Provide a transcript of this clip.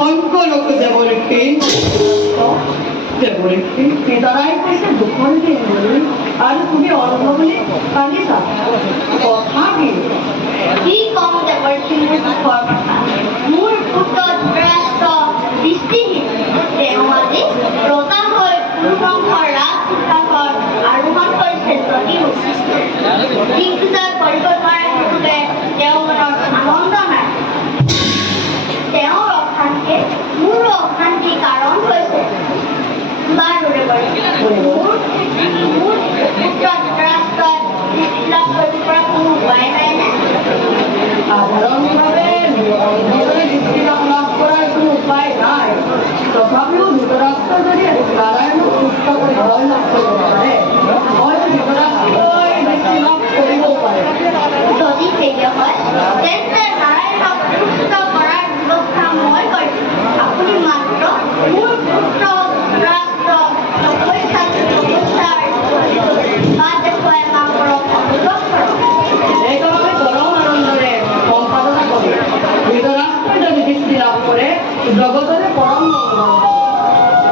অংকলক দেৱৰীক্ষী দেৱৰীক্ষী সীতাৰাই কৈছে দুখন দিন বুলি আৰু তুমি অন্ধ বুলি কান্দিছা কথা কি কম দেৱৰীক্ষী মোৰ দুখৰ কথা মোৰ পুত্ৰ ধৃতৰাষ্ট্ৰ দৃষ্টিহীন তেওঁ আজি ৰজা হৈ কুৰুবংশৰ ৰাজসিংহাসন আৰোহণ কৰিছে যদিও দিগ্বিজয় কৰিব নোৱাৰে হেতুকে তেওঁৰ মনত আনন্দ নাই তেওঁৰ অশান্তিয়ে মোৰো অশান্তিৰ কাৰণ হৈছে বাৰু দেৱৰীক্ষী মোৰ পুত্ৰ ধৃতৰাষ্ট্ৰই দৃষ্টি লাভ কৰিব পৰা কোনো উপায় নাইনে সাধাৰণভাৱে অন্ধৰে দৃষ্টি লাভ কৰাৰ কোনো উপায় নাই তথাপিও ধৃতৰাষ্ট্ৰ যদি নাৰায়ণক সুস্থ কৰি ভয় লাভ কৰিব পাৰে হয়তো ধৃতৰাষ্ট্ৰই দৃষ্টি লাভ কৰিবও পাৰে যদি সেয়া হয় তেন্তে নাৰায়ণক সুস্থ কৰাৰ ব্যৱস্থা মই কৰিম আপুনি মাত্ৰ মোৰ পুত্ৰ ধৃতৰাষ্ট্ৰ সমস্যাৰ বাট দেখুৱাই মাকক অনুৰোধ কৰক এইটো আমি পৰম আনন্দৰে সম্পাদনা কৰোঁ ধৃতৰাষ্ট্ৰই যদি দৃষ্টি লাভ কৰে জগতৰে পৰম মংগল